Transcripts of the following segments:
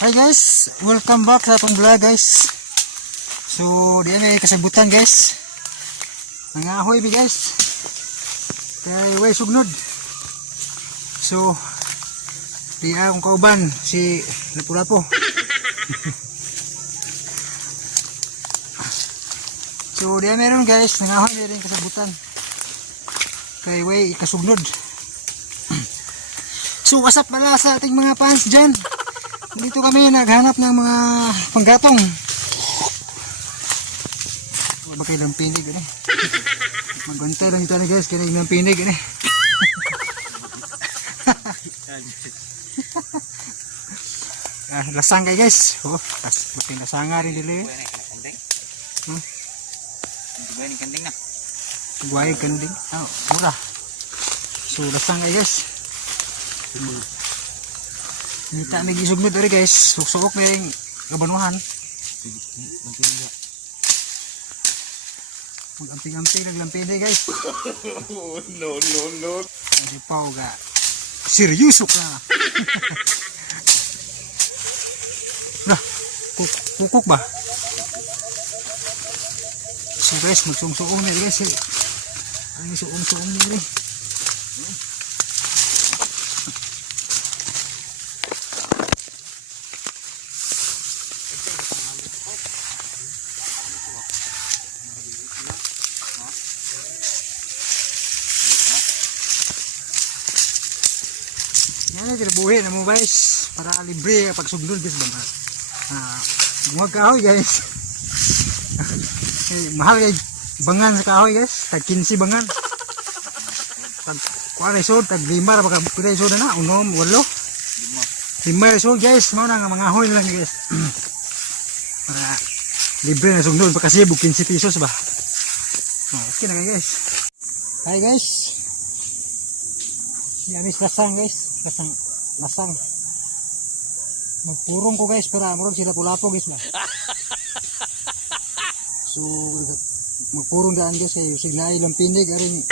Hi guys, welcome back sa atong vlog guys. So, diyan may kasabutan guys. Nangahoy bi guys. Kay way sugnod. So, diya akong kauban si Lapu-Lapu. So, diya meron guys, nangahoy meron kasabutan. Kay way kasugnod. So, what's up pala sa ating mga fans dyan? Dito kami naghanap ng mga panggatong. Wala kayo ng pinig eh. Magbantay lang ito na guys, kaya ng pinig eh. Lasang kayo guys. Oh, buting lasanga rin dili. Guway kanding na. Guway kanding. Oh, mura. So, lasang kayo guys. Nita may gisugnod rin guys. Suksok na yung kabanuhan. Mag-amping-amping naglampide guys. No. Kasi pa ga seryoso ka. Nah, kukuk ba? So guys, magsung-suong na guys. Ang suong-suong na rin. Yan na buhi na mo guys para libre kapag sugnod guys ba huwag kahoy guys. Mahal kay bangan sa kahoy guys, tag 15 bangan, tag kuha resod, tag 5 baka pila resod na unom 8 5 resod guys. Mao na nga mga hoy lang guys. Para libre na sugnod pa kasi 15 pesos ba. Okay na guys. Hi guys, yamis lasang guys. Lasang magpurong ko guys para murag sila Lapu-Lapu guys ba. So magpurong daan guys kay usig na ilang pinig aring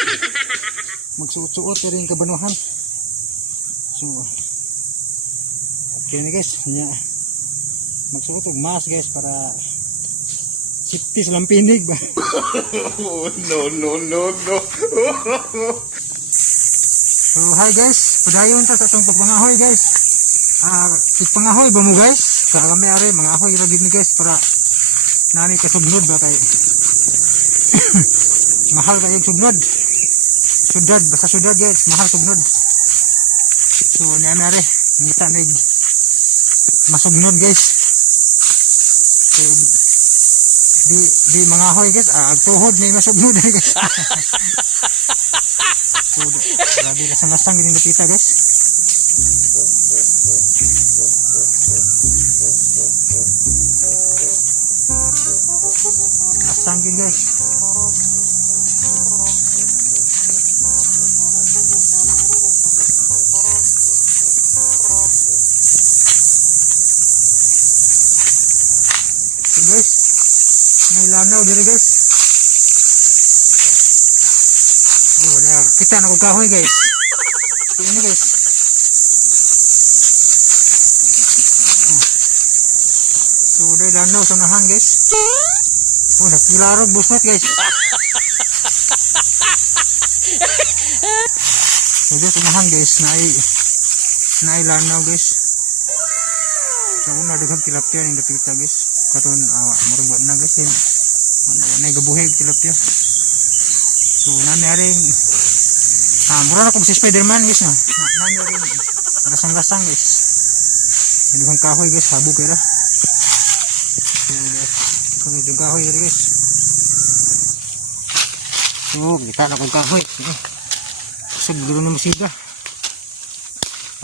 magsuot-suot rin kabanuhan. So okay na guys nya magsuot og mask guys para safety sa lampinig ba. No. So hi guys, padayon ta sa atong pagpangahoy guys. Pagpangahoy ba mo guys? Kami ari mga ahoy ra gid ni guys para nani kasugnod ba kay mahal kay sugnod. Sudad basta sudad guys, mahal sugnod. So nani ari ngita mig masugnod guys. So di mga ahoy guys, agtuhod ni masugnod guys. So, grabe lasang-lasang din yung kita guys. Lasang din guys. So guys, may lanaw dito guys. Kita na kong kahoy guys. Ito na guys. So dahil lanaw sa nahan guys. Oh nakilarog busnat guys. So dahil sa nahan guys. Naay lanaw guys. So una daghang tilapia yung dapita guys. Karon marugwa na guys. Naay gabuhig tilapia. So nanaring mura na kung si Spider-Man guys na. Nanaring lasang-lasang guys. Daghang kahoy guys, habog kaya. So kung yung kahoy guys. So kita na kung kahoy. So gulo na masida.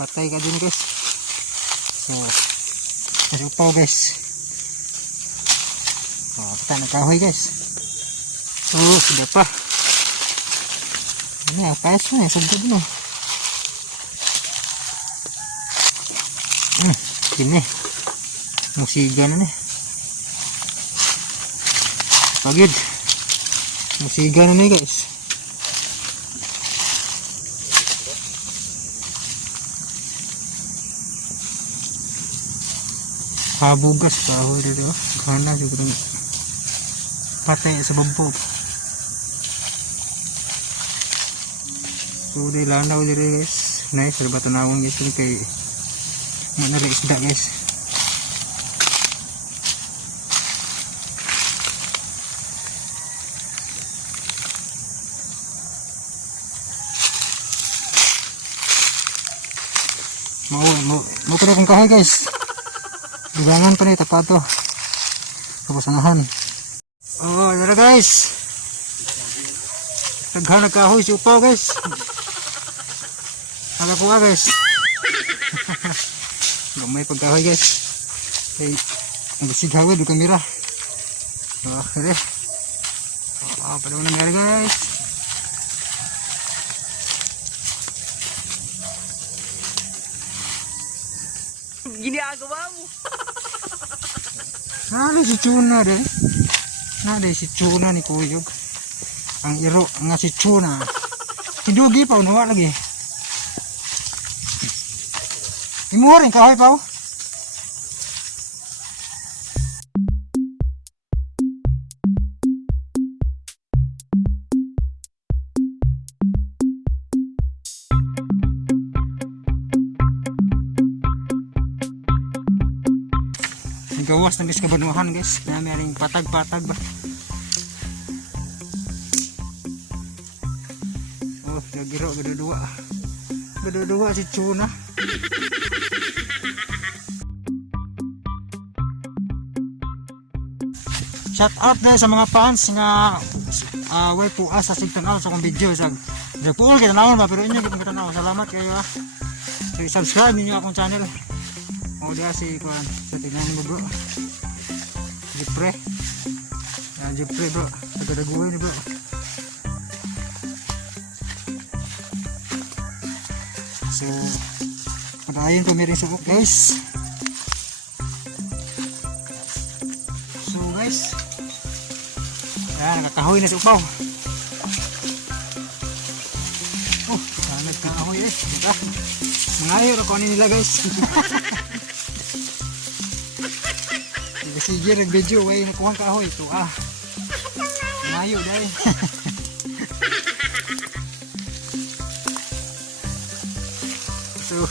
Patay ka din guys. So nasupaw guys. So kita na kahoy guys. So sudah pa. Ini apa sih? Sugod no. Ini musiga na ni. Pagid. Musiga na ni guys. Kabugas kahoy dito. Kana siguro patay sa bampo. So di lanaw diri guys. Nice sa batanawon guys kay manali isda guys. Mau kena kong kahoy guys. Dugangan pa ni tapato. Tapos anahan. Oh, dara guys. Daghan na kahoy si upaw guys. Aga ko guys. Gamay pagkahoy guys. Okay, ang bisig hawid do kamera. Oh, dire. Oh, pada na nangyari guys. Ginagawa mo. Nada si Chuna deh. Nada si Chuna ni Kuyog. Ang iro nga si Chuna. Kidugi pa unawa lagi. Imo rin kahoy pa. Gawas ng kabanuhan guys, na may patag-patag ba. Oh, nagiro gadudua si Chuna. Shout out na sa mga fans nga way puas sa sigtanaw sa kong video sa Japul kita naon ba pero inyo kita tanaw. Salamat kayo ha. So, subscribe niyo akong channel. O dia si kuan sa tingnan mo bro. Jepre. Yan jepre bro. Tagadaguin ni bro. So padayon ko meron sa guys. So guys. Yan nakakahoy na sa upaw. Oh, nagkahoy eh. Diba? Mangayo ra ko nila guys. Sige nag-video way nakuha kahoy ito mayo dahil. So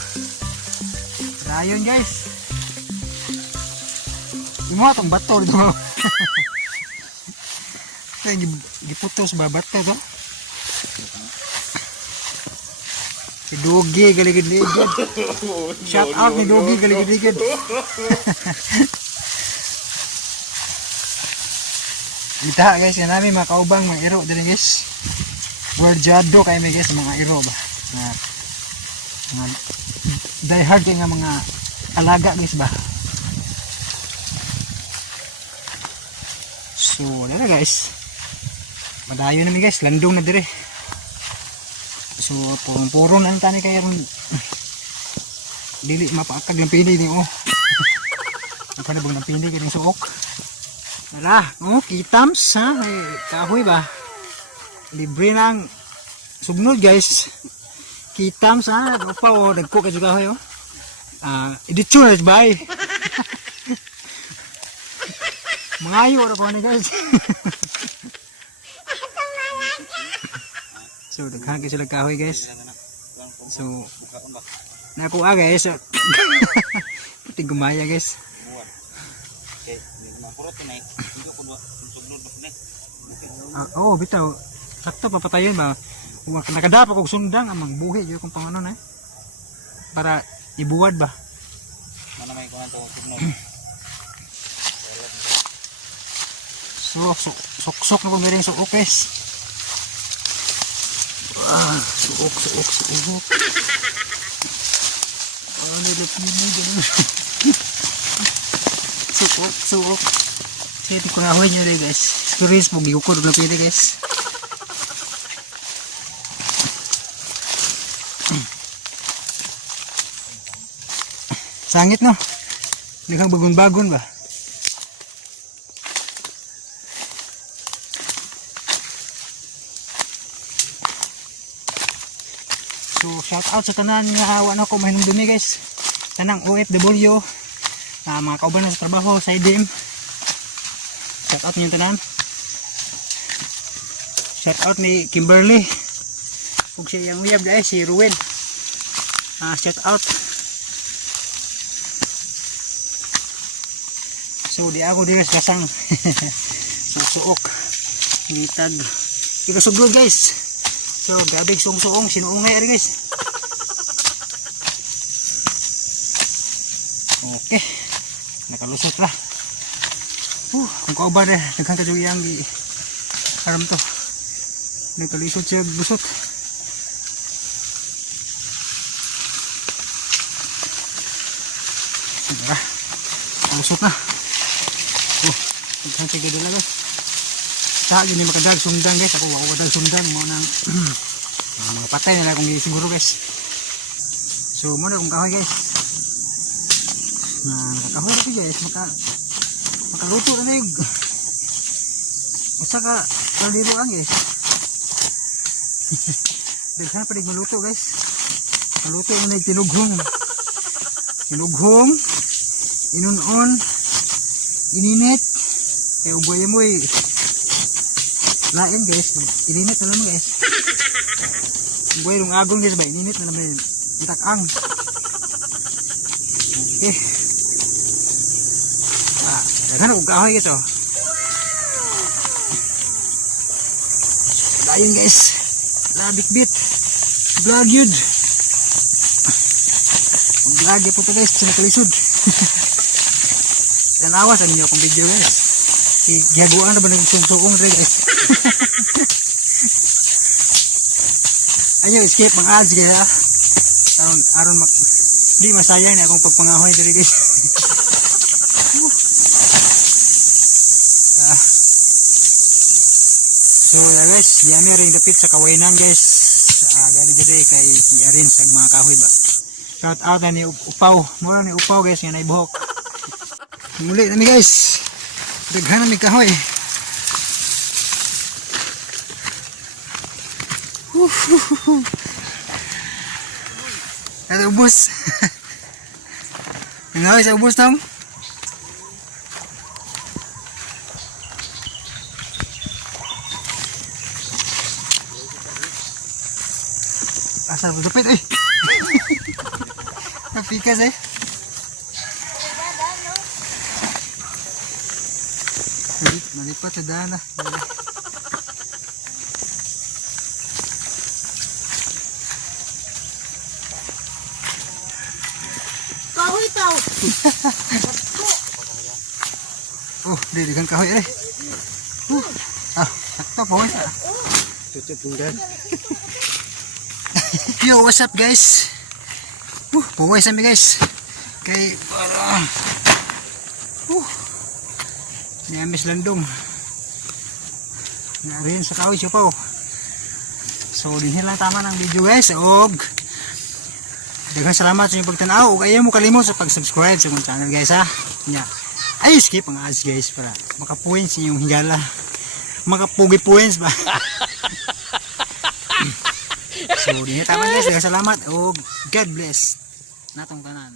ayun guys, imo atong bato dito mo. Kaya giputos ba bato to. Si Dogi galigid-ligid. Shout out ni Dogi galigid-ligid. Kita guys, yan namin mga kaubang mga iro din guys. Guardiado kayo may guys mga iro ba. Mga die hard kayo nga mga alaga guys ba. So wala guys. Madayo namin guys, landong na dire. So purong-purong na tani kayo ron. Dili mapaakag ng pili ni oh. Apa na bang ng pili kayong suok. Tara, oh, kitams ha, may kahoy ba? Libre ng sugnod guys. Kitams ha, upa o, nagko ka juga kahoy oh. Editsyo na ba eh. Mangayo na po ni guys. So, daghan kayo sila kahoy guys. So, nakuha guys. Puting gumaya guys. Oh, bitaw. Sakto papatayin ba? Nakadapa kog sundang amang buhi jud kung pangano na. Para ibuwad ba. Mana may kuan to sugnod. Sok na pamiring suok guys. Suok. Nilipili din. Suok. Sige, ko na ahoy nyo rin guys. Experience mo, gigukod na pili guys. Sangit no? Naghang bagon-bagon ba? So shout out sa tanan nga wala ko mahinong dumi guys. Tanang OFW. mga kauban na sa trabaho sa IDM. Shout out niyo tanan. Shout out ni Kimberly. Ug siya yang uyab guys si Ruwen. Shout out. So di ako diri sa kasang sa suok nitag ikasugod guys. So gabig suong-suong sinuungay rin guys. Okay, nakalusot ra. Kung kauban eh daghang kadyo yang gi aram to. Nakalusot siya busot. Lusot na. Daghang tigil dala guys. Sa gini makadag sundan guys. Ako wako kadag sundan mo nang mga patay na lang kung siguro guys. So mo na kung kahoy guys. Nakakahoy na guys. Makaluto na nig. Usa ka kaliruan guys. Daghan pa nig maluto guys. Maluto mo nig tinughong. Tinughong. Inunon. Ininit. Kaya ubaya mo eh. Lain guys. Ininit na naman guys. Ubaya nung agong guys ba. Ininit na naman. Itakang. Okay. Daghan na kung kahoy guys oh. Dayon guys. Labik-bit. Vlog yun. Vlog yun po ito guys. Sinakalisod. Tanawas ang inyo akong video guys. Gihaguan na ba nagsuong-suong rin guys. Ayun, skip mga ads guys ha. Aron di masayang na akong pagpangahoy diri guys. So guys, yami ring dapit sa kawainan guys. Dari kay Arin sa mga kahoy ba. Shout out na ni Upaw. Mura ni Upaw guys nga naibuhok. Muli na mi guys. Daghan na mi kahoy. Ada ubos. Ngaw sa ubos tong. Asal dapit eh. Napikas eh. Nalipat sa dana. Kahoy tao. Oh, di kan kahoy eh. Sakto po. Tutup tunggal. Yo, what's up guys? Buhay sa mi guys. Kay para Niamis landong. Narin sa kahoy siya po. So dinhi lang tama ng video guys. Og daghang salamat sa inyong pagtanaw. Ug ayaw mo kalimot sa pag-subscribe sa akong channel guys ha. Nya. Ay skip ang ads guys para makapuwin sa inyong higala. Makapugi points ba? So dinhi tama guys. Daghang salamat og God bless natong tanan.